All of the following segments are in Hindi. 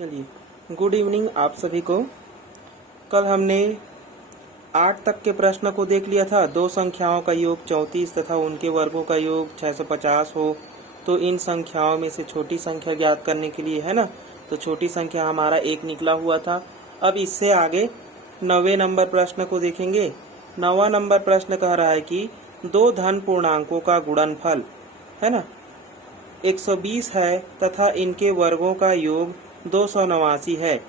चलिए, गुड इवनिंग आप सभी को। कल हमने 8 तक के प्रश्न को देख लिया था। दो संख्याओं का योग 34 तथा उनके वर्गों का योग 650 हो तो इन संख्याओं में से छोटी संख्या ज्ञात करने के लिए, है ना, तो छोटी संख्या हमारा 1 निकला हुआ था। अब इससे आगे 9वें नंबर प्रश्न को देखेंगे। 9वां नंबर प्रश्न कह रहा है कि दो धन पूर्णांकों का गुणनफल, है ना, 120 है तथा इनके वर्गों का योग 289 है।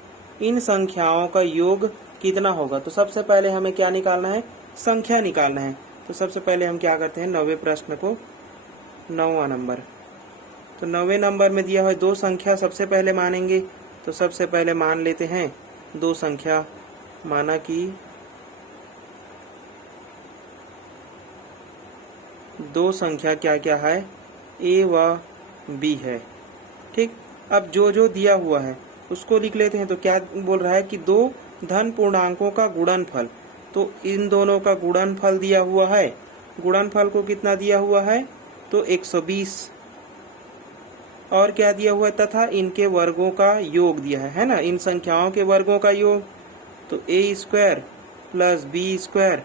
इन संख्याओं का योग कितना होगा? तो सबसे पहले हमें क्या निकालना है? संख्या निकालना है। तो सबसे पहले हम क्या करते हैं, 9वें प्रश्न को, 9वां नंबर, तो 9वें नंबर में दिया हुआ दो संख्या सबसे पहले मानेंगे। तो सबसे पहले मान लेते हैं दो संख्या। माना कि दो संख्या क्या क्या है, ए व बी है। ठीक, अब जो जो दिया हुआ है उसको लिख लेते हैं। तो क्या बोल रहा है कि दो धन पूर्णांकों का गुणनफल, तो इन दोनों का गुणनफल दिया हुआ है। गुणनफल को कितना दिया हुआ है? तो 120। और क्या दिया हुआ है? तथा इनके वर्गों का योग दिया है ना, इन संख्याओं के वर्गों का योग। तो ए स्क्वायर प्लस बी स्क्वायर,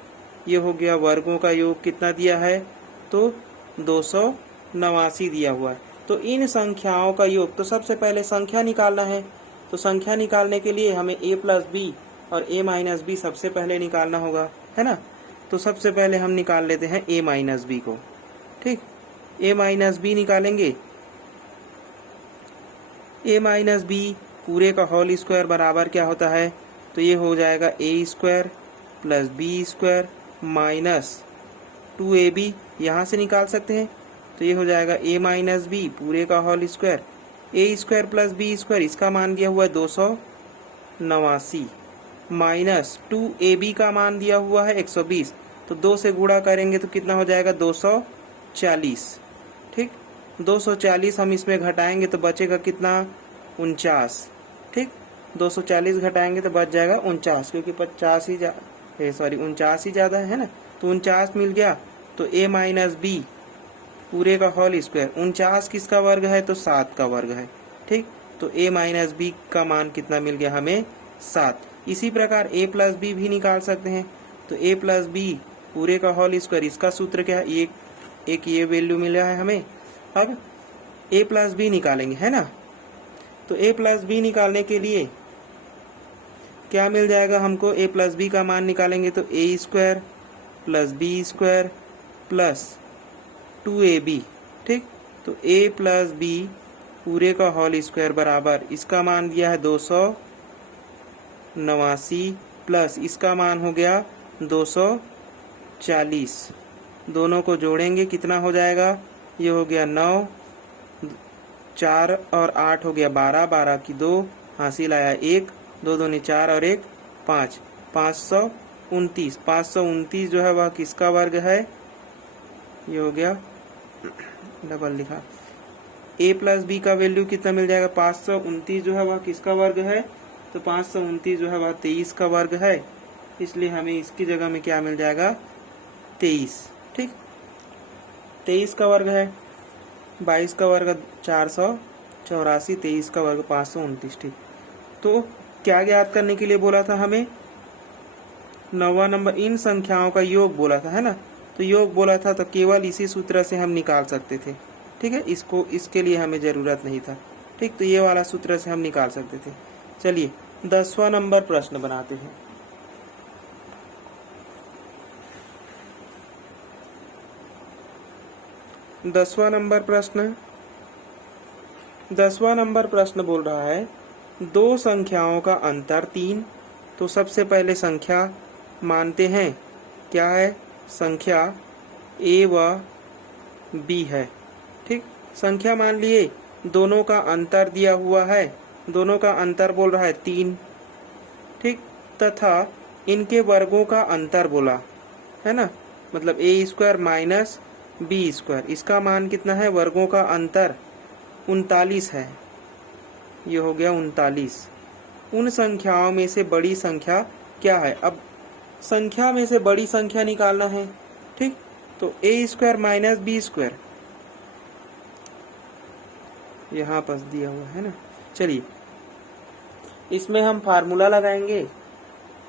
ये हो गया वर्गों का योग। कितना दिया है? तो 289 दिया हुआ है। तो इन संख्याओं का योग, तो सबसे पहले संख्या निकालना है। तो संख्या निकालने के लिए हमें a प्लस बी और a माइनस बी सबसे पहले निकालना होगा, है ना। तो सबसे पहले हम निकाल लेते हैं a माइनस बी को। ठीक, a माइनस बी निकालेंगे। a माइनस बी पूरे का होल स्क्वायर बराबर क्या होता है? तो ये हो जाएगा a square plus b square minus 2ab, यहाँ से निकाल सकते हैं। तो ये हो जाएगा a माइनस बी पूरे का whole square, a square plus b square, इसका मान दिया हुआ है 289 माइनस 2ab का मान दिया हुआ है 120। तो 2 से गुणा करेंगे तो कितना हो जाएगा? 240। ठीक, 240 हम इसमें घटाएंगे तो बचेगा कितना? 49। ठीक, 240 घटाएंगे तो बच जाएगा 49, क्योंकि 50 ही 49 ही ज़्यादा है ना। तो 49 मिल गया। तो a माइनस बी पूरे का होल स्क्वायर, 49 किसका वर्ग है? तो 7 का वर्ग है। ठीक, तो a माइनस बी का मान कितना मिल गया हमें? 7। इसी प्रकार a प्लस बी भी निकाल सकते हैं। तो a प्लस बी पूरे का होल स्क्वायर, इसका सूत्र क्या है? एक ये वैल्यू मिला है हमें। अब a प्लस बी निकालेंगे, है ना। तो a प्लस बी निकालने के लिए क्या मिल जाएगा हमको? a प्लस बी का मान निकालेंगे तो a square plus b square plus 2ab। ठीक, तो a प्लस बी पूरे का होल स्क्वायर बराबर, इसका मान दिया है 289 प्लस इसका मान हो गया 240। दोनों को जोड़ेंगे कितना हो जाएगा? ये हो गया 9, 4 और 8 हो गया 12, 12 की 2, हासिल आया 1, 2 दूनी 4 और 1 5, 529। 529 जो है वह किसका वर्ग है? ये हो गया, डबल लिखा। a प्लस बी का वैल्यू कितना मिल जाएगा? 529 जो है वह किसका वर्ग है? तो 529 जो है वह 23 का वर्ग है। इसलिए हमें इसकी जगह में क्या मिल जाएगा? 23। ठीक, 23 का वर्ग है, 22 का वर्ग 484, 23 का वर्ग 529। ठीक, तो क्या ज्ञात करने के लिए बोला था हमें? 9वां नंबर, इन संख्याओं का योग बोला था, है ना। तो योग बोला था तो केवल इसी सूत्र से हम निकाल सकते थे। ठीक है, इसके लिए हमें ज़रूरत नहीं था। ठीक, तो ये वाला सूत्र से हम निकाल सकते थे। चलिए 10वां नंबर प्रश्न बनाते हैं। दसवां नंबर प्रश्न बोल रहा है दो संख्याओं का अंतर 3। तो सबसे पहले संख्या मानते हैं, क्या है? संख्या a व b है। ठीक, संख्या मान लिए, दोनों का अंतर दिया हुआ है, दोनों का अंतर बोल रहा है 3। ठीक, तथा इनके वर्गों का अंतर बोला है ना, मतलब a square minus b square, इसका मान कितना है? वर्गों का अंतर 39 है। ये हो गया 39। उन संख्याओं में से बड़ी संख्या क्या है? अब संख्या में से बड़ी संख्या निकालना है। ठीक, तो a square minus b square यहाँ पर दिया हुआ है ना। चलिए इसमें हम फार्मूला लगाएंगे।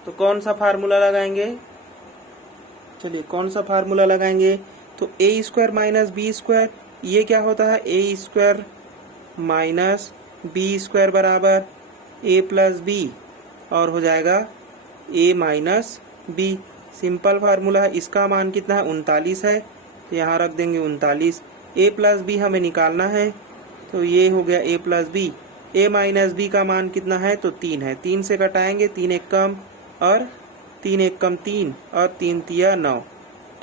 तो कौन सा फार्मूला लगाएंगे? चलिए कौन सा फार्मूला लगाएंगे? तो ए स्क्वायर माइनस बी स्क्वायर, ये क्या होता है? A square minus b square बराबर ए प्लस बी, और हो जाएगा ए माइनस बी। सिंपल फार्मूला है। इसका मान कितना है? 39 है, तो यहाँ रख देंगे 39। ए प्लस बी हमें निकालना है, तो ये हो गया ए प्लस बी। ए माइनस बी का मान कितना है? तो 3 है। 3 से घटाएंगे, 3 एक कम और 3 एक कम 3 और 3 तिया 9।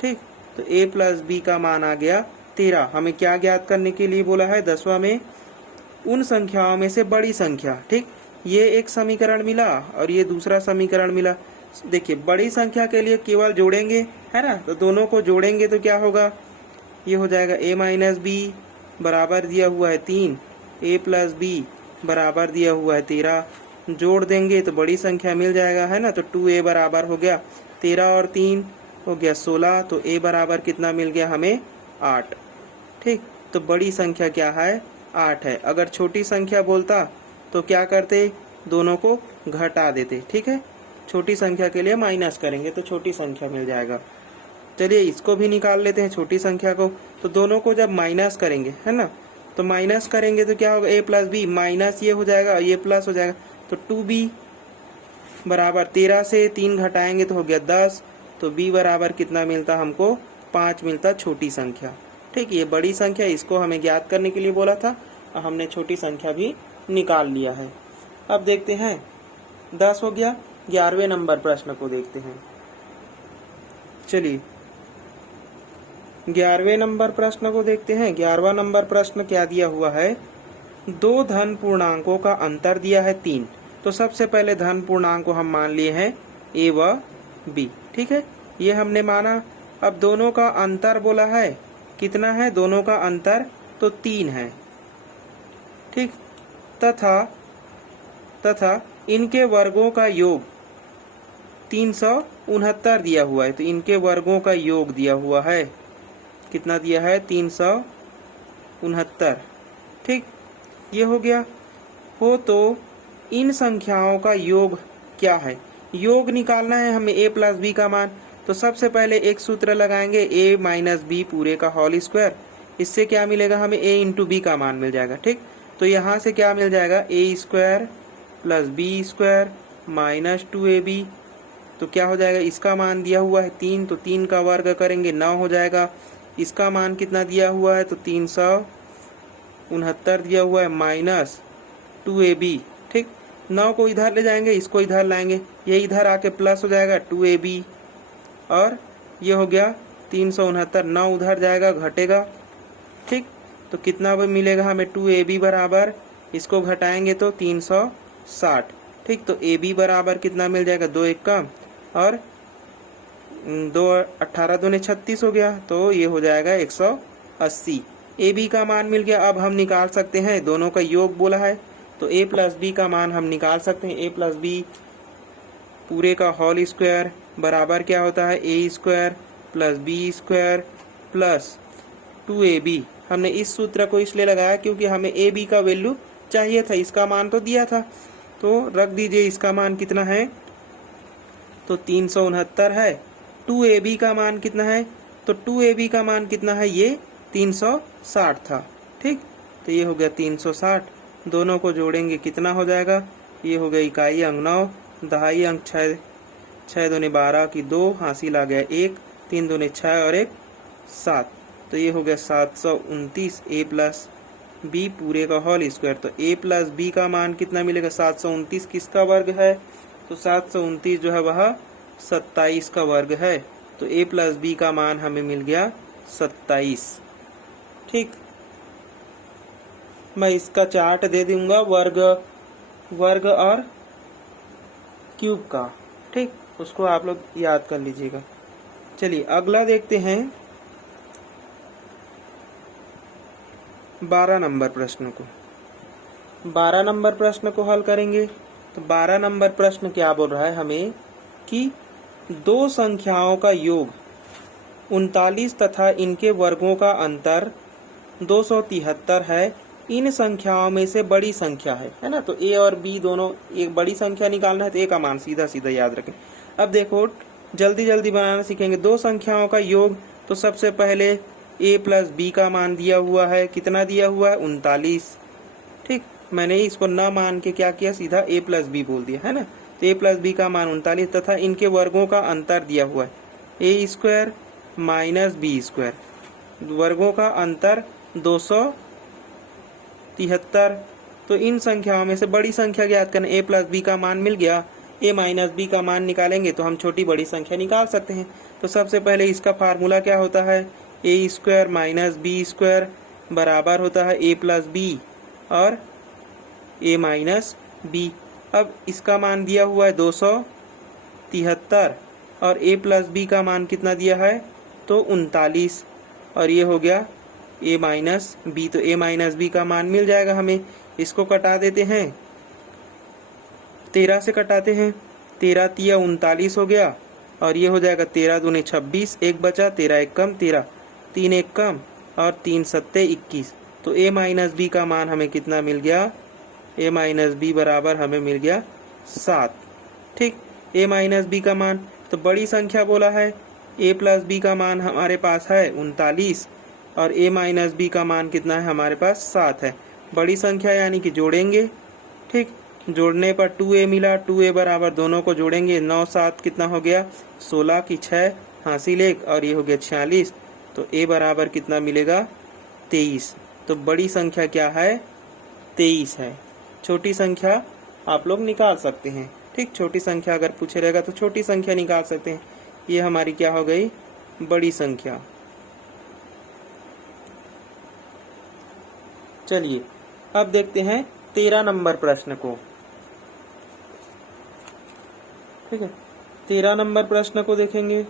ठीक, तो ए प्लस बी का मान आ गया 13। हमें क्या ज्ञात करने के लिए बोला है? 10वां में उन संख्याओं में से बड़ी संख्या। ठीक, ये एक समीकरण मिला और ये दूसरा समीकरण मिला। देखिए बड़ी संख्या के लिए केवल जोड़ेंगे, है ना, तो दोनों को जोड़ेंगे तो क्या होगा? ये हो जाएगा ए माइनस बी बराबर दिया हुआ है 3, ए प्लस बी बराबर दिया हुआ है 13। जोड़ देंगे तो बड़ी संख्या मिल जाएगा, है ना। तो 2a बराबर हो गया 13 और 3 हो गया 16। तो a बराबर कितना मिल गया हमें? 8। ठीक, तो बड़ी संख्या क्या है? 8 है। अगर छोटी संख्या बोलता तो क्या करते? दोनों को घटा देते। ठीक है, छोटी संख्या के लिए माइनस करेंगे तो छोटी संख्या मिल जाएगा। चलिए इसको भी निकाल लेते हैं, छोटी संख्या को। तो दोनों को जब माइनस करेंगे, है ना, तो माइनस करेंगे तो क्या होगा? ए प्लस बी माइनस ये हो जाएगा और ये प्लस हो जाएगा। तो 2b बराबर 13 से 3 घटाएंगे तो हो गया 10। तो b बराबर कितना मिलता हमको? 5 मिलता, छोटी संख्या। ठीक, ये बड़ी संख्या, इसको हमें ज्ञात करने के लिए बोला था और हमने छोटी संख्या भी निकाल लिया है। अब देखते हैं 10 हो गया। 11वें नंबर प्रश्न को देखते हैं। चलिए 11वें नंबर प्रश्न को देखते हैं। 11वां नंबर प्रश्न क्या दिया हुआ है? दो धन पूर्णांकों का अंतर दिया है 3। तो सबसे पहले धन पूर्णांक को हम मान लिए हैं ए व बी। ठीक है, ये हमने माना। अब दोनों का अंतर बोला है, कितना है दोनों का अंतर? तो 3 है। ठीक, तथा इनके वर्गों का योग 369 दिया हुआ है। तो इनके वर्गों का योग दिया हुआ है, कितना दिया है? 369। ठीक, ये हो गया। हो तो इन संख्याओं का योग क्या है? योग निकालना है हमें ए प्लस बी का मान। तो सबसे पहले एक सूत्र लगाएंगे, ए माइनस बी पूरे का होल स्क्वायर। इससे क्या मिलेगा हमें? ए इंटू बी का मान मिल जाएगा। ठीक, तो यहाँ से क्या मिल जाएगा? A square plus b square minus 2ab। तो क्या हो जाएगा? इसका मान दिया हुआ है 3, तो 3 का वर्ग करेंगे 9 हो जाएगा। इसका मान कितना दिया हुआ है? तो 369 दिया हुआ है माइनस 2ab। ठीक, 9 को इधर ले जाएंगे, इसको इधर लाएंगे, ये इधर आके प्लस हो जाएगा 2ab, और ये हो गया 369। 9 उधर जाएगा, घटेगा। ठीक, तो कितना मिलेगा हमें? 2ab बराबर, इसको घटाएंगे तो 360। ठीक, तो ab बराबर कितना मिल जाएगा? 2 एक कम और 2 18 दूने 36 हो गया। तो ये हो जाएगा 180। ab का मान मिल गया। अब हम निकाल सकते हैं, दोनों का योग बोला है तो a प्लस बी का मान हम निकाल सकते हैं। a प्लस बी पूरे का होल स्क्वायर बराबर क्या होता है? A square plus b square plus 2ab। हमने इस सूत्र को इसलिए लगाया क्योंकि हमें ab का वैल्यू चाहिए था, इसका मान तो दिया था। तो रख दीजिए, इसका मान कितना है? तो 369 है। 2ab का मान कितना है? तो 2ab का मान कितना है? ये 360 था। ठीक, तो ये हो गया 360। दोनों को जोड़ेंगे कितना हो जाएगा? ये हो गया इकाई अंक 9, दहाई अंक 6, 6 दूने 12 की 2, हासिल आ गया 1, 3 दूने 6 और 1 7। तो ये हो गया 729 ए प्लस बी पूरे का होल स्क्वायर। तो ए प्लस बी का मान कितना मिलेगा? 729 किसका वर्ग है? तो 729 जो है वह 27 का वर्ग है। तो ए प्लस बी का मान हमें मिल गया 27। ठीक, मैं इसका चार्ट दे दूंगा वर्ग और क्यूब का। ठीक, उसको आप लोग याद कर लीजिएगा। चलिए अगला देखते हैं 12 नंबर प्रश्न को। 12 नंबर प्रश्न को हल करेंगे। तो 12 नंबर प्रश्न क्या बोल रहा है हमें कि दो संख्याओं का योग 39 तथा इनके वर्गों का अंतर 273 है। इन संख्याओं में से बड़ी संख्या है ना। तो ए और बी दोनों, एक बड़ी संख्या निकालना है तो ए का मान सीधा सीधा याद रखें। अब देखो जल्दी जल्दी बनाना सीखेंगे। दो संख्याओं का योग, तो सबसे पहले ए प्लस बी का मान दिया हुआ है, कितना दिया हुआ है 39। ठीक, मैंने इसको न मान के क्या किया, सीधा ए प्लस बी बोल दिया है ना। तो ए प्लस बी का मान 39 तथा इनके वर्गों का अंतर दिया हुआ है a square minus b square, वर्गों का अंतर 273। तो इन संख्याओं में से बड़ी संख्या ज्ञात करना, ए प्लस बी का मान मिल गया, ए माइनस बी का मान निकालेंगे तो हम छोटी बड़ी संख्या निकाल सकते हैं। तो सबसे पहले इसका फार्मूला क्या होता है, a square minus b square बराबर होता है ए प्लस बी और ए माइनस बी। अब इसका मान दिया हुआ है 273 और ए प्लस बी का मान कितना दिया है, तो 39, और ये हो गया ए माइनस बी। तो ए माइनस बी का मान मिल जाएगा हमें। इसको कटा देते हैं, 13 से कटाते हैं, 13 तिया 39 हो गया, और ये हो जाएगा 13 दूने 26, एक बचा, 13 एक कम 13, 3 एक कम और 3 सत्ते 21। तो ए माइनस बी का मान हमें कितना मिल गया, ए माइनस बी बराबर हमें मिल गया 7। ठीक, ए माइनस बी का मान, तो बड़ी संख्या बोला है, ए प्लस बी का मान हमारे पास है 39 और ए माइनस बी का मान कितना है हमारे पास 7 है। बड़ी संख्या यानी कि जोड़ेंगे। ठीक, जोड़ने पर 2a मिला, 2a बराबर दोनों को जोड़ेंगे, 9 7 कितना हो गया 16 की 6 हासिल 1 और ये हो गया 46। तो a बराबर कितना मिलेगा 23। तो बड़ी संख्या क्या है 23 है। छोटी संख्या आप लोग निकाल सकते हैं। ठीक, छोटी संख्या अगर पूछे रहेगा तो छोटी संख्या निकाल सकते हैं। ये हमारी क्या हो गई बड़ी संख्या। चलिए अब देखते हैं 13 नंबर प्रश्न को। ठीक है, 13 नंबर प्रश्न को देखेंगे।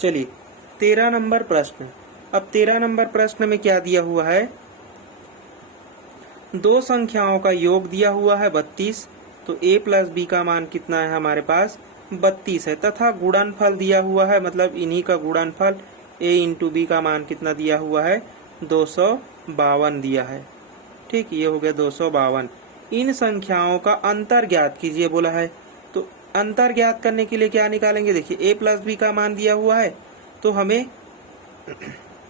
चलिए 13 नंबर प्रश्न। अब 13 नंबर प्रश्न में क्या दिया हुआ है, दो संख्याओं का योग दिया हुआ है 32। तो a प्लस बी का मान कितना है हमारे पास 32 है, तथा गुणनफल दिया हुआ है, मतलब इन्हीं का गुणनफल a इंटू बी का मान कितना दिया हुआ है 252 दिया है। ठीक, ये हो गया 252। इन संख्याओं का अंतर ज्ञात कीजिए बोला है। तो अंतर ज्ञात करने के लिए क्या निकालेंगे, देखिए a प्लस बी का मान दिया हुआ है तो हमें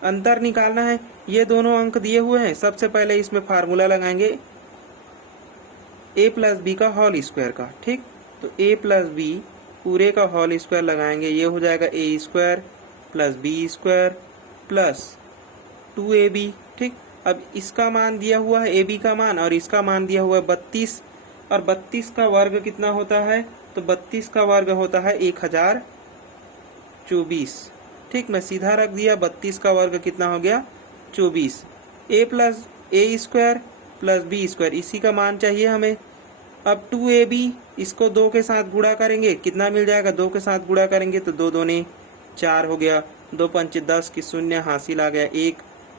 अंतर निकालना है। ये दोनों अंक दिए हुए हैं, सबसे पहले इसमें फार्मूला लगाएंगे a प्लस बी का होल स्क्वायर का। ठीक, तो a प्लस बी पूरे का होल स्क्वायर लगाएंगे, ये हो जाएगा a square plus b square plus 2ab। ठीक, अब इसका मान दिया हुआ है ab का मान और इसका मान दिया हुआ है 32, और 32 का वर्ग कितना होता है, तो 32 का वर्ग होता है 1024। ठीक, मैं सीधा रख दिया, 32 का वर्ग कितना हो गया 24। a plus a square plus b square, इसी का मान चाहिए हमें। अब 2ab इसको 2 के साथ गुणा करेंगे, कितना मिल जाएगा, 2 के साथ गुणा करेंगे तो 2 दूने 4 हो गया, 2 पंचे 10 की शून्य हासिल आ गया 1,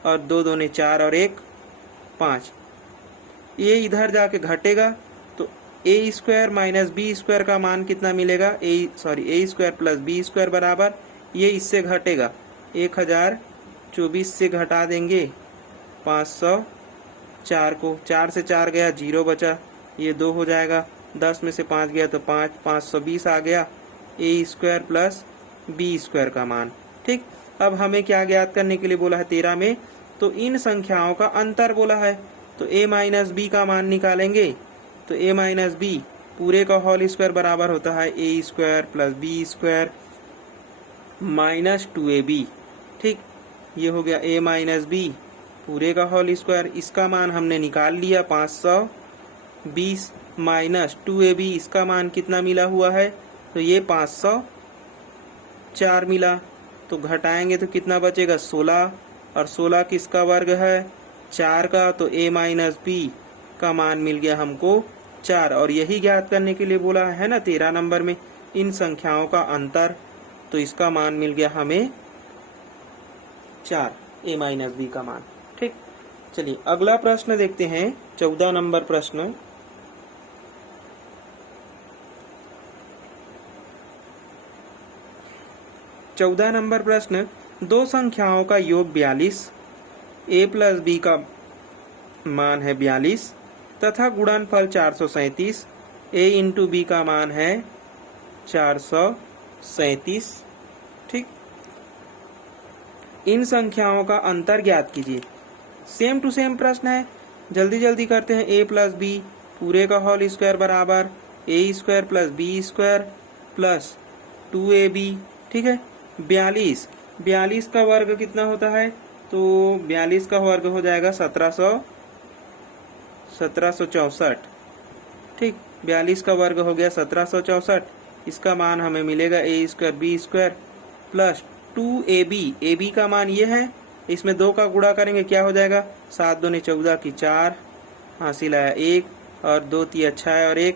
और 2 दूने 4 और 1 5। ये इधर जाके घटेगा तो ए स्क्वायर माइनस बी स्क्वायर का मान कितना मिलेगा, ए स्क्वायर प्लस बी स्क्वायर बराबर, ये इससे घटेगा 1024 से घटा देंगे 504 को, 4 से 4 गया 0 बचा, ये 2 हो जाएगा, 10 में से 5 गया तो 5, 520 आ गया ए स्क्वायर प्लस बी स्क्वायर का मान। ठीक, अब हमें क्या ज्ञात करने के लिए बोला है 13 में, तो इन संख्याओं का अंतर बोला है, तो a माइनस बी का मान निकालेंगे। तो a माइनस बी पूरे का होल स्क्वायर बराबर होता है a square plus b square minus 2ab। ठीक, ये हो गया a माइनस बी पूरे का होल स्क्वायर, इसका मान हमने निकाल लिया 520 माइनस 2ab, इसका मान कितना मिला हुआ है, तो ये 504 मिला। तो घटाएंगे तो कितना बचेगा 16, और 16 किसका वर्ग है 4 का, तो a माइनस बी का मान मिल गया हमको 4, और यही ज्ञात करने के लिए बोला है ना 13 नंबर में इन संख्याओं का अंतर। तो इसका मान मिल गया हमें 4 a माइनस बी का मान। ठीक, चलिए अगला प्रश्न देखते हैं, 14 नंबर प्रश्न। चौदह नंबर प्रश्न, दो संख्याओं का योग 42, a प्लस बी का मान है 42 तथा गुणनफल 437, a इंटू बी का मान है 437। ठीक, इन संख्याओं का अंतर ज्ञात कीजिए। सेम टू सेम प्रश्न है, जल्दी जल्दी करते हैं। a प्लस बी पूरे का होल स्क्वायर बराबर a square plus b square plus 2ab। ठीक है, 42 का वर्ग कितना होता है, तो 42 का वर्ग हो जाएगा 1764। ठीक, 42 का वर्ग हो गया 1764। इसका मान हमें मिलेगा a square b square plus 2ab। ab का मान ये है, इसमें 2 का गुणा करेंगे क्या हो जाएगा, 7 दूनी 14 की 4, हासिल आया 1 और 2 तिया 6 और 1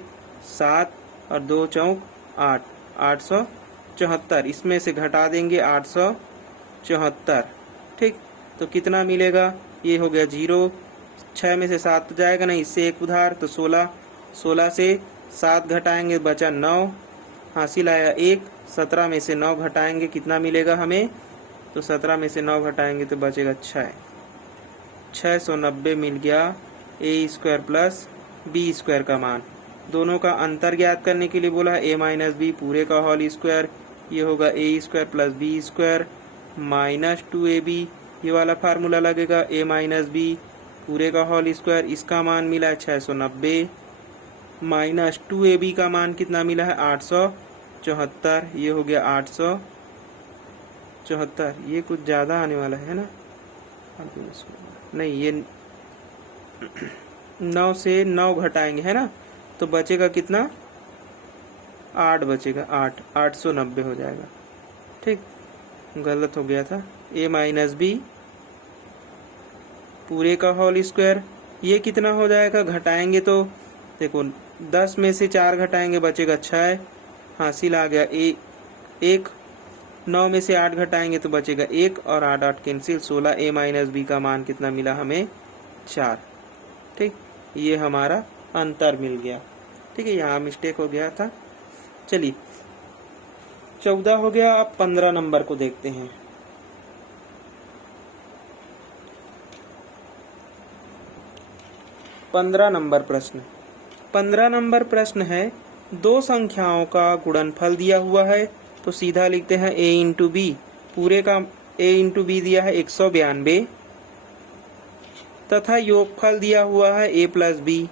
7 और 2 चौक 8, 874। इसमें से घटा देंगे 874। ठीक, तो कितना मिलेगा, ये हो गया 0, 6 में से 7 तो जाएगा नहीं, इससे 1 उधार तो 16, 16 से 7 घटाएंगे बचा 9, हासिल आया 1, 17 में से 9 घटाएंगे कितना मिलेगा हमें, तो 17 में से 9 घटाएंगे तो बचेगा 6, 690 मिल गया a square plus b square का मान। दोनों का अंतर ज्ञात करने के लिए बोला है a माइनस बी पूरे का होल स्क्वायर, ये होगा a square plus b square minus 2ab। ये वाला फार्मूला लगेगा a माइनस बी पूरे का होल स्क्वायर, इसका मान मिला है 690 माइनस 2ab का मान कितना मिला है 874, ये हो गया 874। ये कुछ ज़्यादा आने वाला है ना, नहीं ये 9 से 9 घटाएंगे है ना, तो बचेगा कितना 8 बचेगा, 890 हो जाएगा। ठीक, गलत हो गया था। a माइनस बी पूरे का होल स्क्वायर, ये कितना हो जाएगा, घटाएंगे तो देखो 10 में से 4 घटाएंगे बचेगा 6, हासिल आ गया 1, 9 में से 8 घटाएंगे तो बचेगा 1 और 8 8 कैंसिल, 16। a माइनस बी का मान कितना मिला हमें 4। ठीक, ये हमारा अंतर मिल गया। ठीक है, यहाँ मिस्टेक हो गया था। चलिए 14 हो गया, अब 15 नंबर को देखते हैं। पंद्रह नंबर प्रश्न है, दो संख्याओं का गुणनफल दिया हुआ है, तो सीधा लिखते हैं a इंटू बी पूरे का, a इंटू बी दिया है 192 तथा योगफल दिया हुआ है a प्लस बी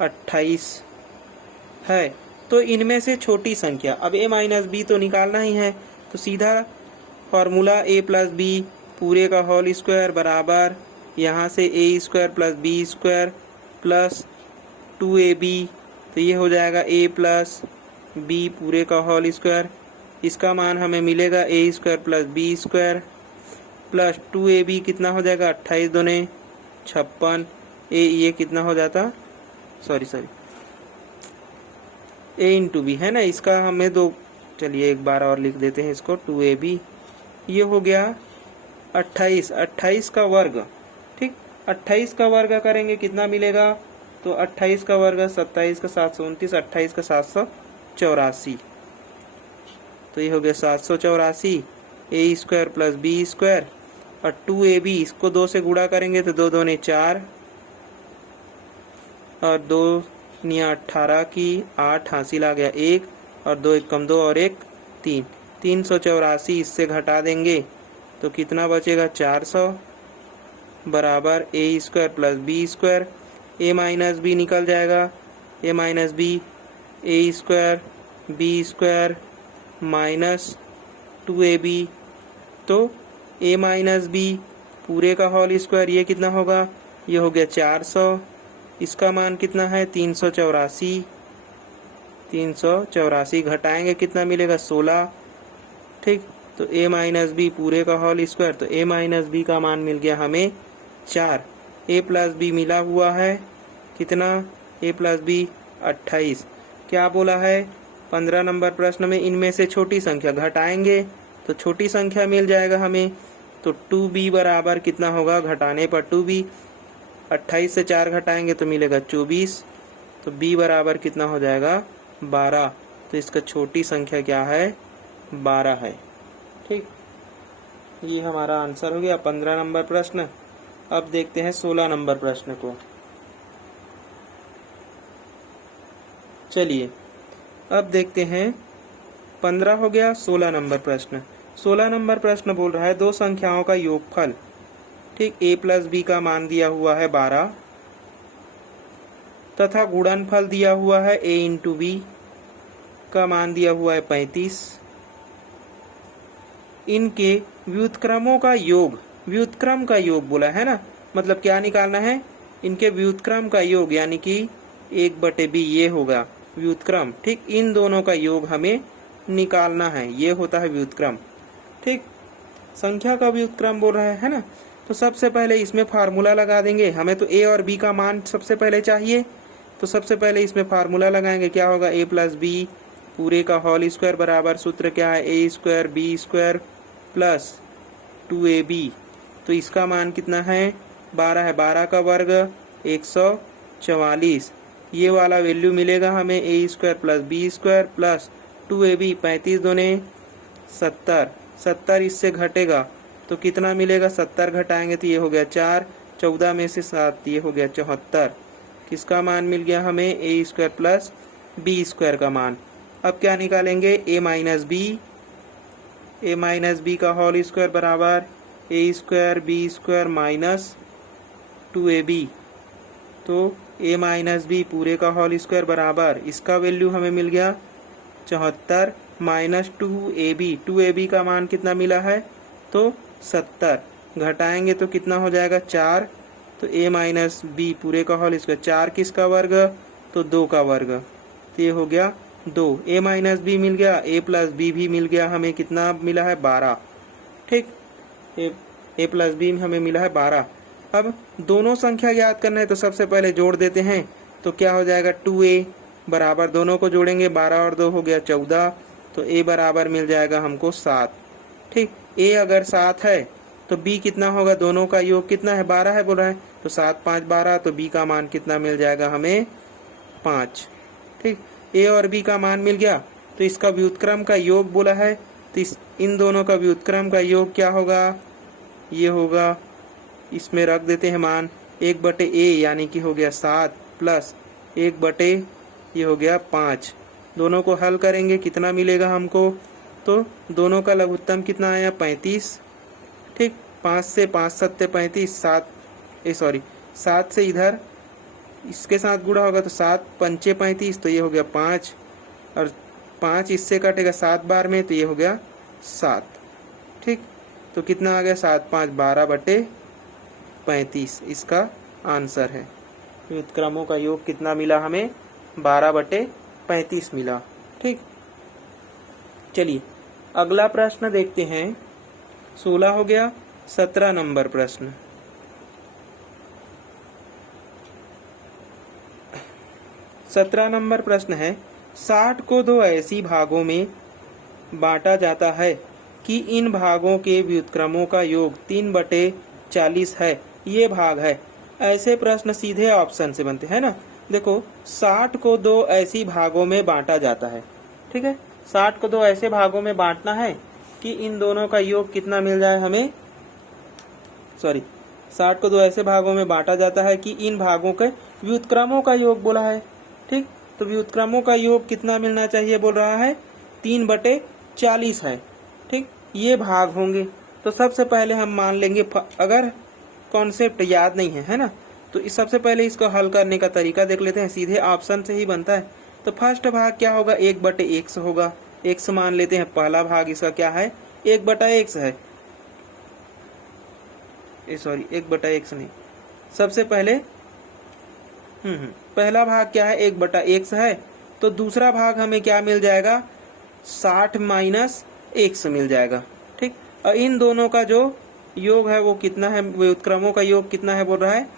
28 है। तो इनमें से छोटी संख्या, अब a माइनस बी तो निकालना ही है, तो सीधा फॉर्मूला a प्लस बी पूरे का होल स्क्वायर बराबर यहाँ से a square plus b square plus 2ab, तो ये हो जाएगा a प्लस बी पूरे का होल स्क्वायर, इसका मान हमें मिलेगा a square plus b square plus 2ab कितना हो जाएगा 28 दूने 56, ये कितना हो जाता, सॉरी a इंटू बी है ना, इसका हमें दो, चलिए एक बार और लिख देते हैं इसको 2ab, ये हो गया 28 का वर्ग। ठीक, 28 का वर्ग करेंगे कितना मिलेगा, तो 28 का वर्ग 27 का 729, 28 का 784, तो ये हो गया 784 a square plus b square और 2ab, इसको 2 से गुणा करेंगे तो 2 दूने 4 और 2 निया 18 की 8, हासिल आ गया 1 और 2 1 कम 2 और 1 3, 384 इससे घटा देंगे तो कितना बचेगा 400 बराबर a square plus b square, a minus b निकल जाएगा, a minus b a square b square minus 2ab, तो a माइनस बी पूरे का होल स्क्वायर, ये कितना होगा, ये हो गया 400, इसका मान कितना है 384 घटाएंगे कितना मिलेगा 16। ठीक, तो a माइनस बी पूरे का होल स्क्वायर, तो a माइनस बी का मान मिल गया हमें 4, a प्लस बी मिला हुआ है कितना, a प्लस बी 28। क्या बोला है 15 नंबर प्रश्न में, इनमें से छोटी संख्या घटाएंगे तो छोटी संख्या मिल जाएगा हमें तो 2b बराबर कितना होगा, घटाने पर 2b, 28 से 4 घटाएंगे तो मिलेगा 24, तो b बराबर कितना हो जाएगा 12। तो इसका छोटी संख्या क्या है, 12 है। ठीक, ये हमारा आंसर हो गया 15 नंबर प्रश्न। अब देखते हैं 16 नंबर प्रश्न को। चलिए अब देखते हैं, 15 हो गया, 16 नंबर प्रश्न। 16 नंबर प्रश्न बोल रहा है दो संख्याओं का योगफल। ठीक, a प्लस बी का मान दिया हुआ है 12 तथा गुणनफल दिया हुआ है a इंटू बी का मान दिया हुआ है 35। इनके व्युत्क्रमों का योग, व्युत्क्रम का योग बोला है ना, मतलब क्या निकालना है, इनके व्युत्क्रम का योग यानी कि 1/b ये होगा व्युत्क्रम। ठीक, इन दोनों का योग हमें निकालना है, ये होता है व्युत्क्रम। ठीक, संख्या का व्युत्क्रम बोल रहा है ना, तो सबसे पहले इसमें फार्मूला लगा देंगे। हमें तो a और b का मान सबसे पहले चाहिए, तो सबसे पहले इसमें फार्मूला लगाएंगे। क्या होगा, a प्लस बी पूरे का होल स्क्वायर बराबर सूत्र क्या है, a square b square plus 2ab। तो इसका मान कितना है, 12 है, 12 का वर्ग 144। ये वाला वैल्यू मिलेगा हमें a square plus b square plus 2ab, 35 दूने 70, 70 इससे घटेगा तो कितना मिलेगा, 70 घटाएंगे तो ये हो गया 4, 14 में से 7 ये हो गया 74। किसका मान मिल गया हमें, a square plus b square का मान। अब क्या निकालेंगे, a माइनस बी का होल स्क्वायर बराबर a square b square minus 2ab। तो a माइनस बी पूरे का होल स्क्वायर बराबर, इसका वैल्यू हमें मिल गया 74 माइनस 2ab का मान कितना मिला है, तो 70, घटाएंगे तो कितना हो जाएगा 4। तो a माइनस बी पूरे का होल स्क्वायर, 4 किसका वर्ग, तो 2 का वर्ग, तो ये हो गया 2। a माइनस बी मिल गया, a प्लस बी भी मिल गया, हमें कितना मिला है 12। ठीक, a प्लस बी हमें मिला है 12। अब दोनों संख्या याद करना है तो सबसे पहले जोड़ देते हैं, तो क्या हो जाएगा 2a बराबर, दोनों को जोड़ेंगे 12 और 2 हो गया 14, तो a बराबर मिल जाएगा हमको 7। ठीक, a अगर 7 है तो b कितना होगा, दोनों का योग कितना है, 12 है बोल रहा है, तो 7 5 12, तो b का मान कितना मिल जाएगा हमें 5। ठीक, a और b का मान मिल गया, तो इसका व्युत्क्रम का योग बोला है, तो इन दोनों का व्युत्क्रम का योग क्या होगा, ये होगा, इसमें रख देते हैं मान 1/a यानी कि हो गया 7 प्लस 1/, ये हो गया 5। दोनों को हल करेंगे कितना मिलेगा हमको, तो दोनों का लघुत्तम कितना आया 35। ठीक, 5 से 5 7 35, 7 से इधर इसके साथ गुणा होगा तो 7 5 35, तो ये हो गया 5, और 5 इससे कटेगा 7 बार में, तो ये हो गया 7। ठीक, तो कितना आ गया 7 5 12/35 इसका आंसर है। व्युत्क्रमों का योग कितना मिला हमें, 12/35 मिला। ठीक, चलिए अगला प्रश्न देखते हैं। 16 हो गया, 17 नंबर प्रश्न। सत्रह नंबर प्रश्न है, 60 को दो ऐसी भागों में बांटा जाता है कि इन भागों के व्युत्क्रमों का योग 3/40 है, ये भाग है। ऐसे प्रश्न सीधे ऑप्शन से बनते हैं ना। देखो 60 को दो ऐसी भागों में बांटा जाता है, ठीक है, 60 को दो ऐसे भागों में बांटना है कि इन दोनों का योग कितना मिल जाए हमें, 60 को दो ऐसे भागों में बांटा जाता है कि इन भागों के व्युत्क्रमों का योग बोला है। ठीक, तो व्युत्क्रमों का योग कितना मिलना चाहिए बोल रहा है, 3/40 है। ठीक, ये भाग होंगे। तो सबसे पहले हम मान लेंगे, अगर कॉन्सेप्ट याद नहीं है ना, तो इस सबसे पहले इसको हल करने का तरीका देख लेते हैं। सीधे ऑप्शन से ही बनता है। तो फर्स्ट भाग क्या होगा, 1/x होगा। x मान लेते हैं, पहला भाग इसका क्या है, 1/x है। 1/x नहीं, सबसे पहले पहला भाग क्या है, 1/x है। तो दूसरा भाग हमें क्या मिल जाएगा, 60 माइनस x मिल जाएगा। ठीक, और इन दोनों का जो योग है वो कितना है, व्युत्क्रमों का योग कितना है बोल रहा है,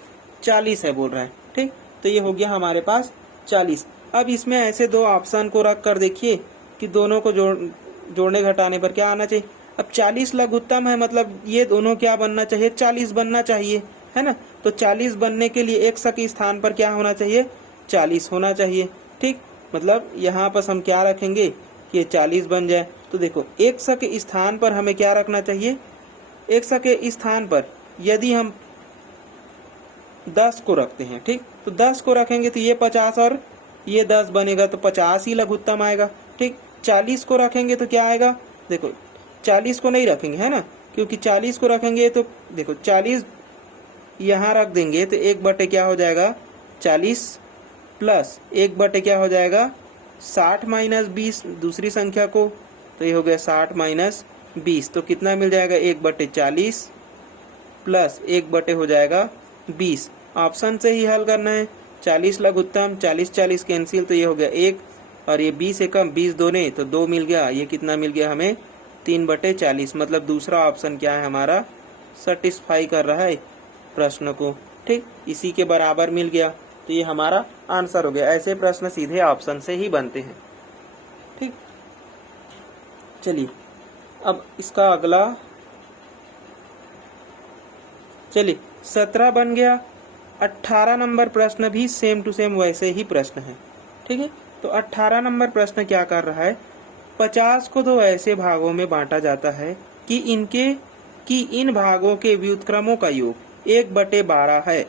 40 है बोल रहा है। ठीक, तो ये हो गया हमारे पास 40। अब इसमें ऐसे दो ऑप्शन को रख कर देखिए कि दोनों को जोड़ने घटाने पर क्या आना चाहिए। अब 40 लघुत्तम है, मतलब ये दोनों क्या बनना चाहिए, 40 बनना चाहिए, है ना। तो 40 बनने के लिए x के स्थान पर क्या होना चाहिए, 40 होना चाहिए। ठीक, मतलब यहाँ पर हम क्या रखेंगे कि ये 40 बन जाए। तो देखो x के स्थान पर हमें क्या रखना चाहिए, x के स्थान पर यदि हम 10 को रखते हैं, ठीक, तो 10 को रखेंगे तो ये 50 और ये 10 बनेगा, तो 50 ही लघुत्तम आएगा। ठीक, 40 को रखेंगे तो क्या आएगा, देखो 40 को नहीं रखेंगे, है ना, क्योंकि 40 को रखेंगे तो देखो 40 यहाँ रख देंगे तो 1 क्या हो जाएगा 40 प्लस 1 क्या हो जाएगा 60 माइनस 20 दूसरी संख्या को, तो ये हो गया 60 माइनस 20, तो कितना मिल जाएगा 1/40 प्लस 1 हो जाएगा 20। ऑप्शन से ही हल करना है। 40 लघुत्तम, 40 कैंसिल, तो ये हो गया 1 और ये 20 एकम 20 दोने तो 2 मिल गया। ये कितना मिल गया हमें 3/40, मतलब दूसरा ऑप्शन क्या है हमारा सेटिस्फाई कर रहा है प्रश्न को। ठीक, इसी के बराबर मिल गया, तो ये हमारा आंसर हो गया। ऐसे प्रश्न सीधे ऑप्शन से ही बनते हैं। ठीक, चलिए अब इसका अगला, चलिए 17 बन गया। 18 नंबर प्रश्न भी सेम टू सेम वैसे ही प्रश्न है। ठीक है, तो 18 नंबर प्रश्न क्या कर रहा है, 50 को दो ऐसे भागों में बांटा जाता है कि इन भागों के व्युत्क्रमों का योग 1/12 है।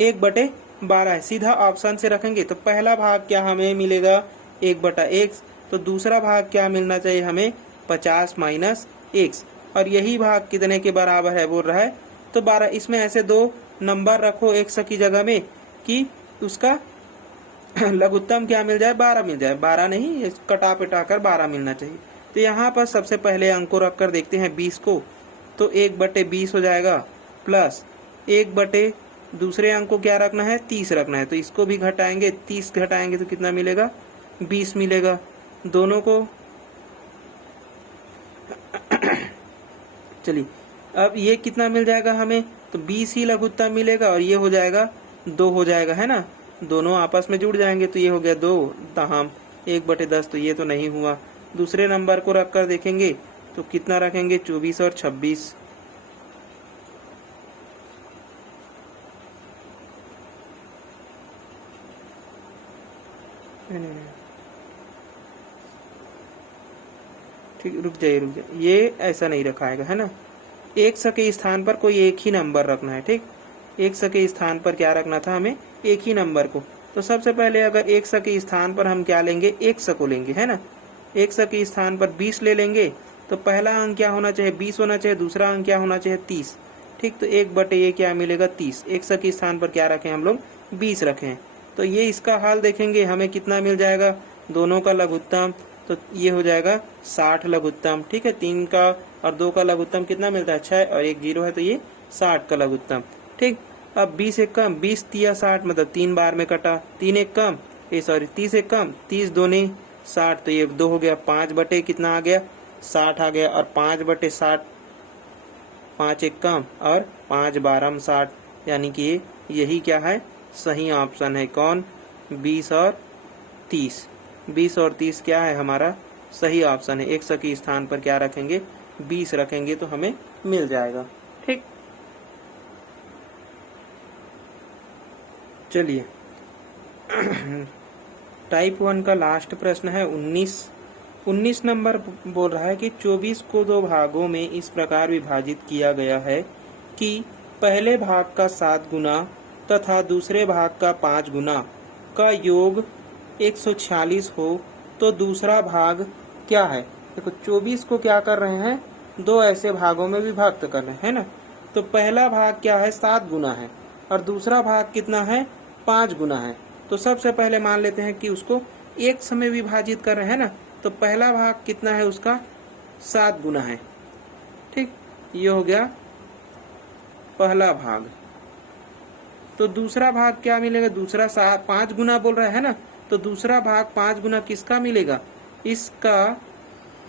1/12 है। सीधा ऑप्शन से रखेंगे तो पहला भाग क्या हमें मिलेगा 1/x, तो दूसरा भाग क्या मिलना चाहिए हमें 50 माइनस x, और यही भाग कितने के बराबर है बोल रहा है, तो 12। इसमें ऐसे दो नंबर रखो x की जगह में कि उसका लघुत्तम क्या मिल जाए 12 मिल जाए, 12 नहीं कटा पिटा कर 12 मिलना चाहिए। तो यहाँ पर सबसे पहले अंक को रख कर देखते हैं 20 को, तो 1/20 हो जाएगा प्लस 1/ दूसरे अंक को क्या रखना है 30 रखना है, तो इसको भी घटाएंगे, 30 घटाएंगे तो कितना मिलेगा 20 मिलेगा। दोनों को चलिए अब ये कितना मिल जाएगा हमें, तो 20 ही लघुत्तम मिलेगा और ये हो जाएगा 2 हो जाएगा, है ना, दोनों आपस में जुड़ जाएंगे, तो ये हो गया 2 तमाम 1/10, तो ये तो नहीं हुआ। दूसरे नंबर को रख कर देखेंगे तो कितना रखेंगे 24 और 26, ठीक, रुक जाइए, ये ऐसा नहीं रखाएगा, है ना, x के स्थान पर कोई एक ही नंबर रखना है। ठीक, x के स्थान पर क्या रखना था हमें एक ही नंबर को, तो सबसे पहले अगर x के स्थान पर हम क्या लेंगे x को लेंगे, है ना, x के स्थान पर 20 ले लेंगे, तो पहला अंक क्या होना चाहिए 20 होना चाहिए, दूसरा अंक क्या होना चाहिए 30। ठीक, तो 1 ये क्या मिलेगा 30, x के स्थान पर क्या रखें हम लोग 20 रखें, तो ये इसका हाल देखेंगे हमें कितना मिल जाएगा, दोनों का लघुत्तम, तो ये हो जाएगा 60 लघुत्तम। ठीक है, 3 का और 2 का लघुत्तम कितना मिलता है 6 और 1 0 है, तो ये 60 का लघुत्तम। ठीक, अब 20 एक कम 20 तिया 60, मतलब 3 बार में कटा, 3 एक कम 30 एक कम 30 दोने 60, तो ये 2 हो गया, 5 कितना आ गया 60 आ गया, और 5/60 5 एक कम और 5 12 60, यानी कि यही क्या है सही ऑप्शन है, कौन 20 और 30। 20 और 30 क्या है हमारा सही ऑप्शन है। x के स्थान पर क्या रखेंगे 20 रखेंगे तो हमें मिल जाएगा। ठीक, चलिए टाइप 1 का लास्ट प्रश्न है 19 नंबर बोल रहा है कि 24 को दो भागों में इस प्रकार विभाजित किया गया है कि पहले भाग का 7 गुना तथा दूसरे भाग का 5 गुना का योग 146 हो, तो दूसरा भाग क्या है। देखो 24 को क्या कर रहे हैं दो ऐसे भागों में विभक्त कर रहे हैं ना, तो पहला भाग क्या है 7 गुना है और दूसरा भाग कितना है 5 गुना है। तो सबसे पहले मान लेते हैं कि उसको एक समय विभाजित कर रहे हैं ना, तो पहला भाग कितना है उसका 7 गुना है। ठीक, ये हो गया पहला भाग। तो दूसरा भाग क्या मिलेगा, दूसरा 5 गुना बोल रहा है ना, तो दूसरा भाग 5 गुना किसका मिलेगा, इसका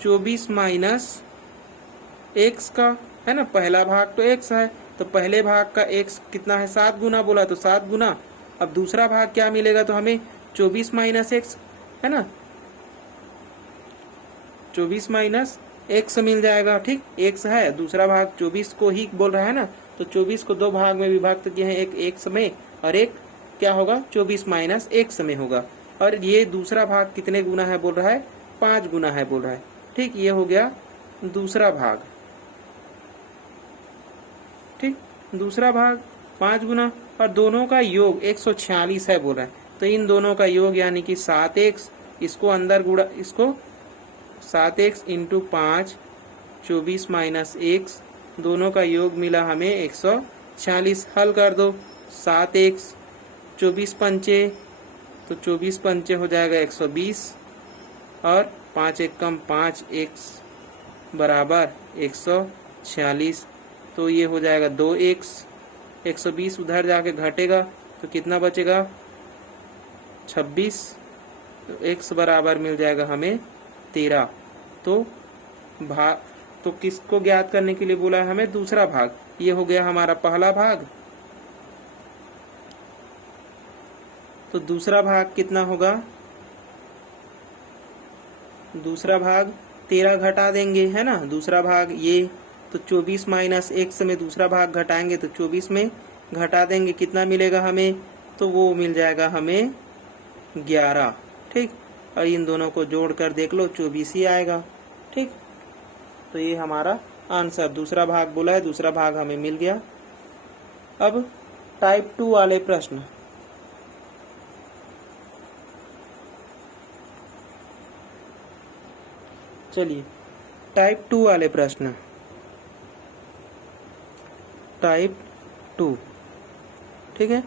24 माइनस x का, है ना, पहला भाग तो x है, तो पहले भाग का x कितना है 7 गुना बोला, तो 7 गुना। अब दूसरा भाग क्या मिलेगा, तो हमें 24 माइनस x, है ना, 24 माइनस x मिल जाएगा। ठीक, x है, दूसरा भाग 24 को ही बोल रहा है ना, तो 24 को दो भाग में विभक्त किए हैं, एक x में और एक क्या होगा 24 माइनस x में होगा। और ये दूसरा भाग कितने गुना है बोल रहा है, 5 गुना है बोल रहा है। ठीक, ये हो गया दूसरा भाग। ठीक, दूसरा भाग 5 गुना और दोनों का योग 146 है बोल रहा है, तो इन दोनों का योग यानी कि 7x, इसको अंदर गुणा, इसको 7x इंटू 5 24 माइनस x, दोनों का योग मिला हमें 146। हल कर दो, 7x 24 पंचे, तो 24 पंचे हो जाएगा 120 और 5 एक कम 5x बराबर 146, तो ये हो जाएगा 2x। 120 उधर जाके घटेगा तो कितना बचेगा 26, तो x बराबर मिल जाएगा हमें 13। तो किसको ज्ञात करने के लिए बोला है हमें, दूसरा भाग। ये हो गया हमारा पहला भाग। तो दूसरा भाग कितना होगा, दूसरा भाग 13 घटा देंगे है ना, दूसरा भाग ये, तो 24 माइनस x में दूसरा भाग घटाएंगे तो 24 में घटा देंगे, कितना मिलेगा हमें, तो वो मिल जाएगा हमें 11। ठीक, और इन दोनों को जोड़कर देख लो 24 ही आएगा। ठीक, तो ये हमारा आंसर, दूसरा भाग बोला है, दूसरा भाग हमें मिल गया। अब टाइप 2 वाले प्रश्न, चलिए टाइप 2 वाले प्रश्न, टाइप 2। ठीक है,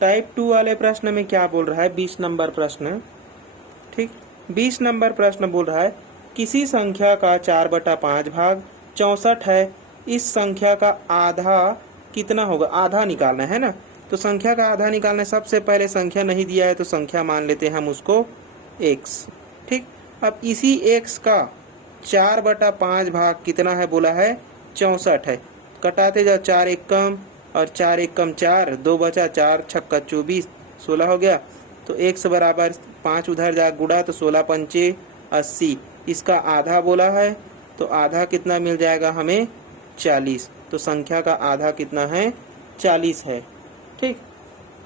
टाइप 2 वाले प्रश्न में क्या बोल रहा है, 20 नंबर प्रश्न। ठीक, 20 नंबर प्रश्न बोल रहा है किसी संख्या का 4/5 भाग 64 है, इस संख्या का आधा कितना होगा, आधा निकालना है ना। तो संख्या का आधा निकालना, सबसे पहले संख्या नहीं दिया है तो संख्या मान लेते हैं हम उसको x। ठीक, अब इसी x का 4/5 भाग कितना है बोला है 64 है, कटाते जाओ, 4 एक कम और 4 एक कम 4, 2 बचा, 4 छक्का 24, 16 हो गया। तो x बराबर 5 उधर जा गुड़ा तो 16 पंचे 80, इसका आधा बोला है, तो आधा कितना मिल जाएगा हमें 40। तो संख्या का आधा कितना है 40 है। ठीक,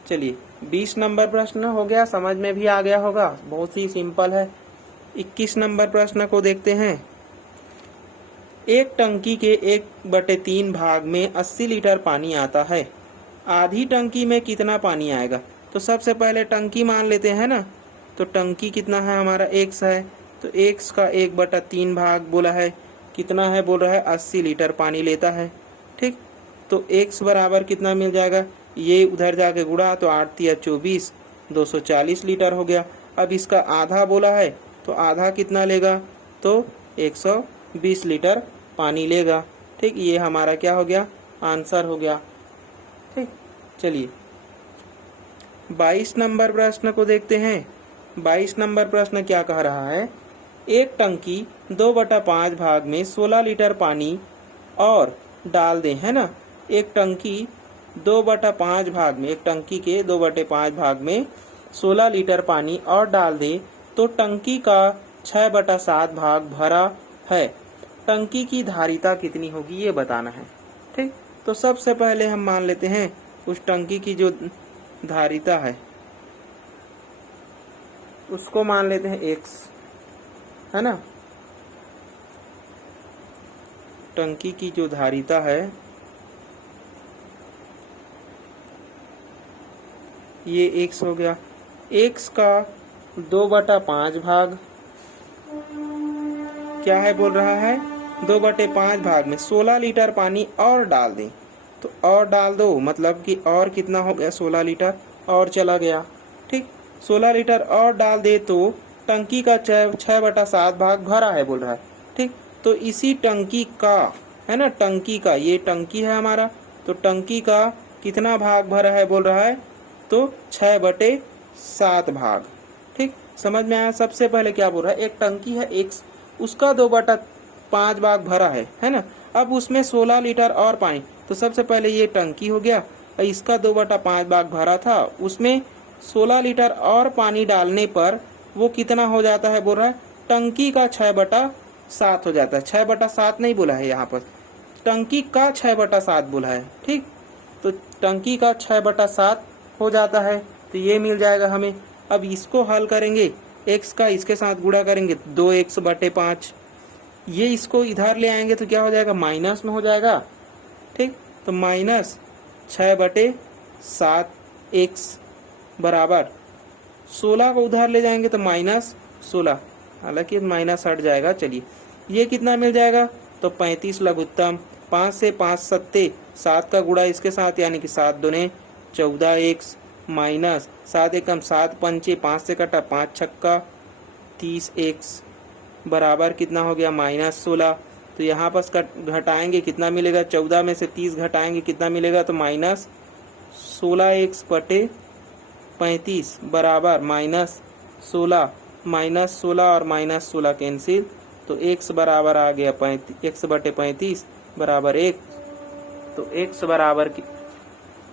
चलिए 20 नंबर प्रश्न हो गया, समझ में भी आ गया होगा, बहुत ही सिंपल है। 21 नंबर प्रश्न को देखते हैं। एक टंकी के 1/3 भाग में 80 लीटर पानी आता है, आधी टंकी में कितना पानी आएगा। तो सबसे पहले टंकी मान लेते हैं ना, तो टंकी कितना है हमारा x है, तो x का 1/3 भाग बोला है, कितना है बोल रहा है 80 लीटर पानी लेता है। ठीक, तो x बराबर कितना मिल जाएगा, ये उधर जाके गुड़ा तो 8 या 24, 240 लीटर हो गया। अब इसका आधा बोला है, तो आधा कितना लेगा, तो 120 लीटर पानी लेगा। ठीक, ये हमारा क्या हो गया, आंसर हो गया। ठीक, चलिए 22 नंबर प्रश्न को देखते हैं। 22 नंबर प्रश्न क्या कह रहा है, एक टंकी 2/5 भाग में 16 लीटर पानी और डाल दें, है ना। एक टंकी 2/5 भाग में, एक टंकी के 2/5 भाग में 16 लीटर पानी और डाल दें तो टंकी का 6/7 भाग भरा है, टंकी की धारिता कितनी होगी ये बताना है। ठीक, तो सबसे पहले हम मान लेते हैं उस टंकी की जो धारिता है उसको मान लेते हैं x, है ना। टंकी की जो धारिता है ये x हो गया, x का 2/5 भाग क्या है बोल रहा है, 2/5 भाग में 16 लीटर पानी और डाल दें, तो और डाल दो मतलब कि और कितना हो गया 16 लीटर और चला गया। ठीक, 16 लीटर और डाल दे तो टंकी का 6/7 भाग भरा है बोल रहा है। ठीक, तो इसी टंकी का, है ना, टंकी का, ये टंकी है हमारा, तो टंकी का कितना भाग भरा है बोल रहा है, तो 6/7 भाग। ठीक, समझ में आया। सबसे पहले क्या बोल रहा है, एक टंकी है x, उसका 2/5 भाग भरा है ना। अब उसमें 16 लीटर और पानी, तो सबसे पहले ये टंकी हो गया, इसका 2/5 भाग भरा था, उसमें 16 लीटर और पानी डालने पर वो कितना हो जाता है बोल रहा है, टंकी का 7 हो जाता है। 6/7 नहीं बोला है यहाँ पर, टंकी का 6/7 बोला है। ठीक, तो टंकी का 6/7 हो जाता है, तो ये मिल जाएगा हमें। अब इसको हल करेंगे, x का इसके साथ गुणा करेंगे 2x/5, ये इसको इधर ले आएंगे तो क्या हो जाएगा, माइनस में हो जाएगा। ठीक, तो -6/7x बराबर 16 को उधर ले जाएंगे तो -16, हालांकि माइनस हट जाएगा। चलिए ये कितना मिल जाएगा, तो 35 लघुत्तम, 5 से 5 सत्ते, 7 का गुणा इसके साथ यानी कि 7 दूने 14x माइनस 7 एकम 7 पंचे, 5 से कटा 5 छक्का 30x बराबर कितना हो गया, -16। तो यहाँ पर घटाएंगे कितना मिलेगा, 14 में से 30 घटाएंगे कितना मिलेगा, तो -16x/35 बराबर -16, -16 और -16 कैंसिल, तो x बराबर आ गया x/35 बराबर 1। तो x बराबर की,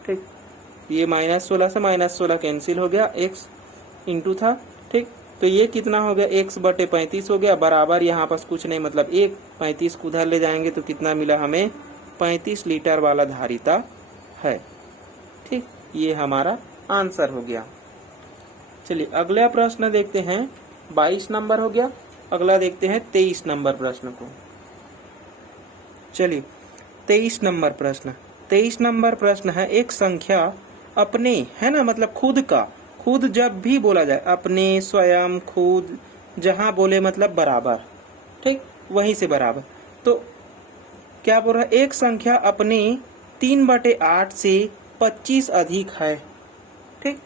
ठीक, ये -16 से -16 कैंसिल हो गया, x इंटू था। ठीक, तो ये कितना हो गया, x/35 हो गया बराबर, यहाँ पास कुछ नहीं मतलब 1, 35 को उधर ले जाएंगे तो कितना मिला हमें, 35 लीटर वाला धारिता है। ठीक, ये हमारा आंसर हो गया। चलिए अगला प्रश्न देखते हैं, 22 नंबर हो गया। अगला देखते हैं 23 नंबर प्रश्न को। चलिए 23 नंबर प्रश्न, 23 नंबर प्रश्न है, एक संख्या अपने, है ना, मतलब खुद का, खुद जब भी बोला जाए, अपने, स्वयं, खुद, जहां बोले मतलब बराबर, ठीक, वहीं से बराबर। तो क्या बोल रहा है, एक संख्या अपने 3/8 से 25 अधिक है। ठीक,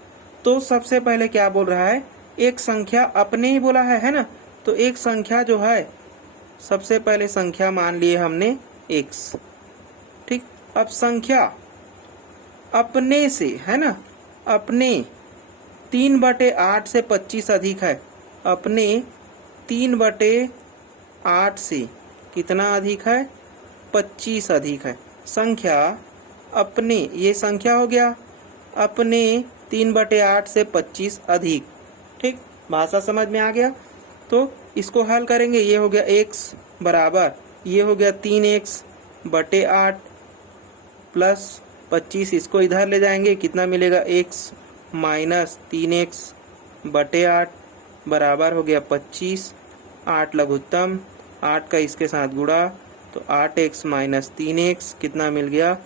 तो सबसे पहले क्या बोल रहा है, एक संख्या अपने ही बोला है ना, तो एक संख्या जो है, सबसे पहले संख्या मान लिए हमने x। ठीक, अब संख्या अपने से, है ना, अपने 3/8 से 25 अधिक है, अपने 3/8 से कितना अधिक है, 25 अधिक है। संख्या अपने, ये संख्या हो गया, अपने 3/8 से 25 अधिक। ठीक, भाषा समझ में आ गया। तो इसको हल करेंगे, ये हो गया x बराबर, ये हो गया 3x/8 प्लस 25, इसको इधर ले जाएंगे कितना मिलेगा, x माइनस 3x/8 बराबर हो गया 25, 8 लघुत्तम, 8 का इसके साथ गुणा, तो 8x माइनस 3x कितना मिल गया,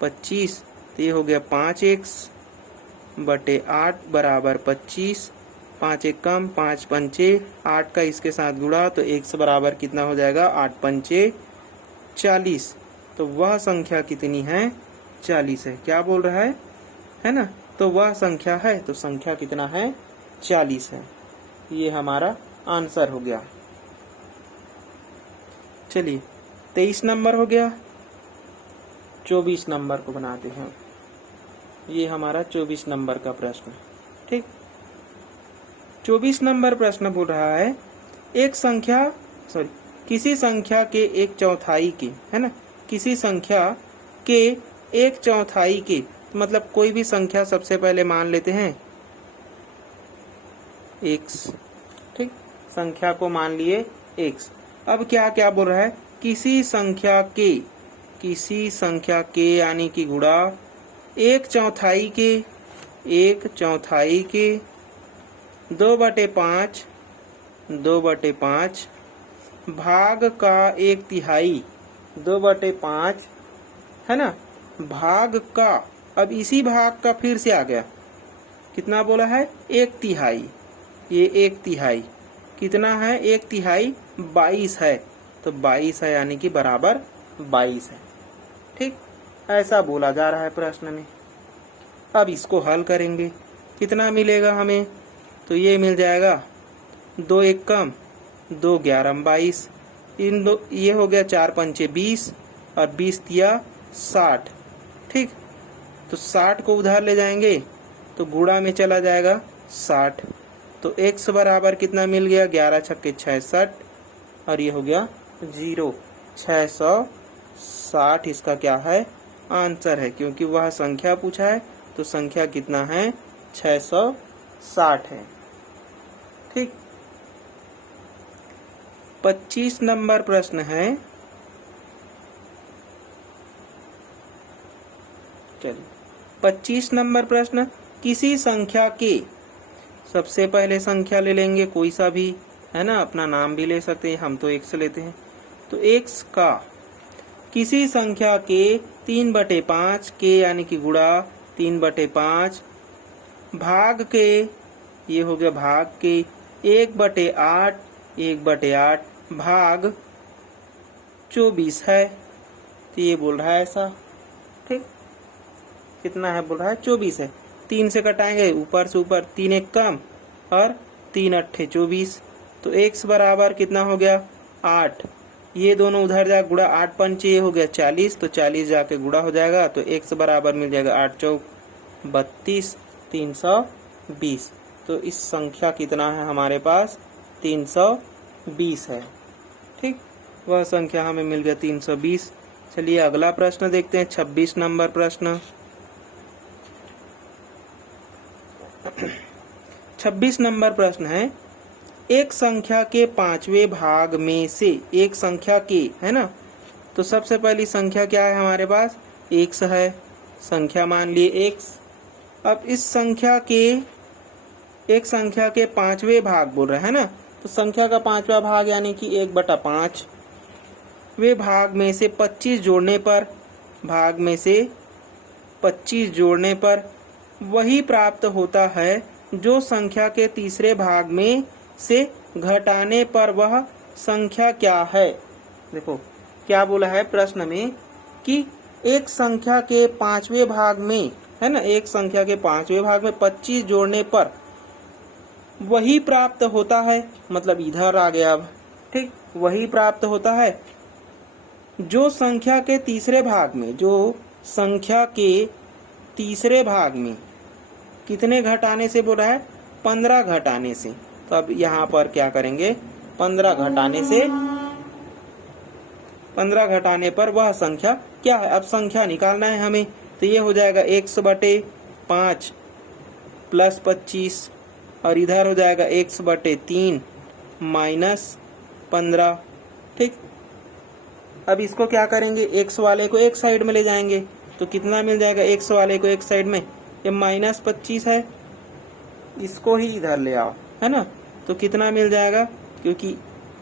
25, तो ये हो गया 5x/8 बराबर 25, 5 एक कम, 5 पंचे, 8 का इसके साथ गुणा, तो x बराबर कितना हो जाएगा, 8 पंचे 40। तो वह संख्या कितनी है, 40 है। क्या बोल रहा है ना, तो वह संख्या है, तो संख्या कितना है, 40 है। ये हमारा आंसर हो गया। चलिए 23 नंबर हो गया। 24 नंबर को बनाते हैं, ये हमारा 24 नंबर का प्रश्न। ठीक, 24 नंबर प्रश्न बोल रहा है, एक संख्या, किसी संख्या के 1/4 के, है ना, किसी संख्या के 1/4 के, मतलब कोई भी संख्या सबसे पहले मान लेते हैं x। ठीक, संख्या को मान लिए x। अब क्या क्या बोल रहा है, किसी संख्या के, किसी संख्या के यानी कि गुणा 1/4 के, 1/4 के 2/5, 2/5 भाग का 1/3, 2/5, है ना, भाग का, अब इसी भाग का फिर से आ गया, कितना बोला है, 1/3, ये 1/3 कितना है, 1/3 22 है, तो 22 है यानी कि बराबर 22 है। ठीक, ऐसा बोला जा रहा है प्रश्न में। अब इसको हल करेंगे, कितना मिलेगा हमें, तो ये मिल जाएगा 2 एक कम, 2 11 22, इन दो, ये हो गया 4 पंचे 20 और 20 तिया 60। ठीक, तो 60 को उधर ले जाएंगे तो गुणा में चला जाएगा 60, तो x बराबर कितना मिल गया, 11 छक्के 66 और ये हो गया 0, 660 इसका क्या है, आंसर है। क्योंकि वह संख्या पूछा है तो संख्या कितना है, 660 है। ठीक, 25 नंबर प्रश्न है। चलिए 25 नंबर प्रश्न, किसी संख्या के, सबसे पहले संख्या ले लेंगे कोई सा भी, है ना, अपना नाम भी ले सकते हैं, हम तो x लेते हैं। तो x का किसी संख्या के 3/5 के यानी कि गुणा 3/5 भाग के, ये हो गया भाग के 1/8 1/8 भाग 24 है। तो ये बोल रहा है ऐसा, ठीक, कितना है बोल रहा है 24 है। 3 से कटाएंगे ऊपर से ऊपर, 3 एक कम और 3 अट्ठे 24। तो x बराबर कितना हो गया 8, ये दोनों उधर जा गुणा 8 पंचे ये हो गया 40, तो 40 जाके गुणा हो जाएगा, तो x बराबर मिल जाएगा 8 चौक 32 320। तो इस संख्या कितना है हमारे पास 320 है, ठीक, वह संख्या हमें मिल गया 320। चलिए अगला प्रश्न देखते हैं 26 नंबर प्रश्न। 26 नंबर प्रश्न है, एक संख्या के 5वें भाग में से, एक संख्या के, है ना, तो सबसे पहली संख्या क्या है हमारे पास x है, संख्या मान लिए x। अब इस संख्या के, एक संख्या के 5वें भाग बोल रहे हैं ना, तो संख्या का 5वां भाग यानी कि 1/5 वे भाग में से 25 जोड़ने पर, भाग में से 25 जोड़ने पर वही प्राप्त होता है जो संख्या के तीसरे भाग में से घटाने पर वह संख्या क्या है। देखो क्या बोला है प्रश्न में कि एक संख्या के 5वें भाग में, है ना, एक संख्या के 5वें भाग में 25 जोड़ने पर वही प्राप्त होता है, मतलब इधर आ गया अब, ठीक, वही प्राप्त होता है जो संख्या के तीसरे भाग में, जो संख्या के तीसरे भाग में कितने घटाने से बोला है 15 घटाने से। तो अब यहाँ पर क्या करेंगे 15 घटाने से, 15 घटाने पर वह संख्या क्या है। अब संख्या निकालना है हमें, तो ये हो जाएगा x/5 प्लस 25 और इधर हो जाएगा x/3 माइनस 15, ठीक। अब इसको क्या करेंगे, x वाले को एक साइड में ले जाएंगे, तो कितना मिल जाएगा x वाले को एक साइड में, ये -25 है, इसको ही इधर ले आओ, है ना, तो कितना मिल जाएगा, क्योंकि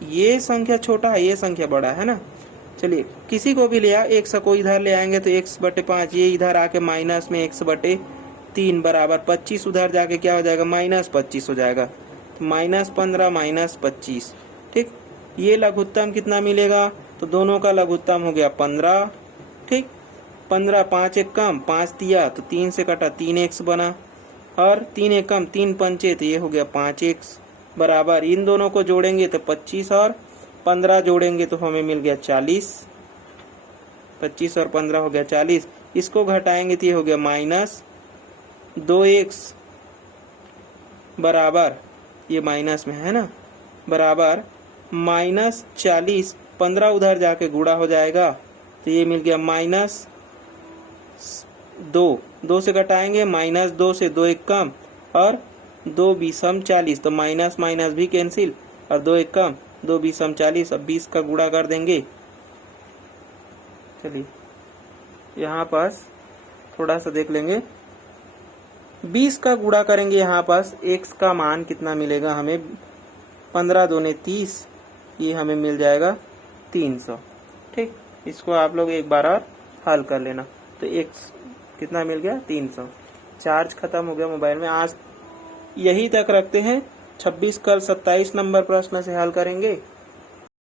ये संख्या छोटा है ये संख्या बड़ा है ना। चलिए किसी को भी ले आओ, x को इधर ले आएंगे तो x/5, ये इधर आके माइनस में x/3 बराबर 25, उधर जाके क्या हो जाएगा -25 हो जाएगा, तो -15 -25, ठीक। ये लघुत्तम कितना मिलेगा, तो दोनों का लघुत्तम हो गया 15, ठीक। 15 5 एक कम 5 दिया तो 3 से कटा 3x बना, और 3 एक कम 3 पंचे, तो ये हो गया 5x बराबर, इन दोनों को जोड़ेंगे तो 25 और 15 जोड़ेंगे तो हमें मिल गया 40, 25 और 15 हो गया 40, इसको घटाएंगे तो ये हो गया -2x बराबर, ये माइनस में है ना, बराबर -40, 15 उधर जाके गुणा हो जाएगा, तो ये मिल गया -2 से घटाएंगे, -2 से 2 एक कम और 2 बीसम 40, तो माइनस माइनस भी कैंसिल और 2 एक कम 2 बीसम 40, अब 20 का गुणा कर देंगे। चलिए यहाँ पास थोड़ा सा देख लेंगे, 20 का गुणा करेंगे, यहाँ पास x का मान कितना मिलेगा हमें, 15 दूने 30, ये हमें मिल जाएगा 300, ठीक। इसको आप लोग एक बार और हल कर लेना, तो x कितना मिल गया 300। चार्ज खत्म हो गया मोबाइल में। आज यही तक रखते हैं, 26 कल 27 नंबर प्रश्न से हल करेंगे।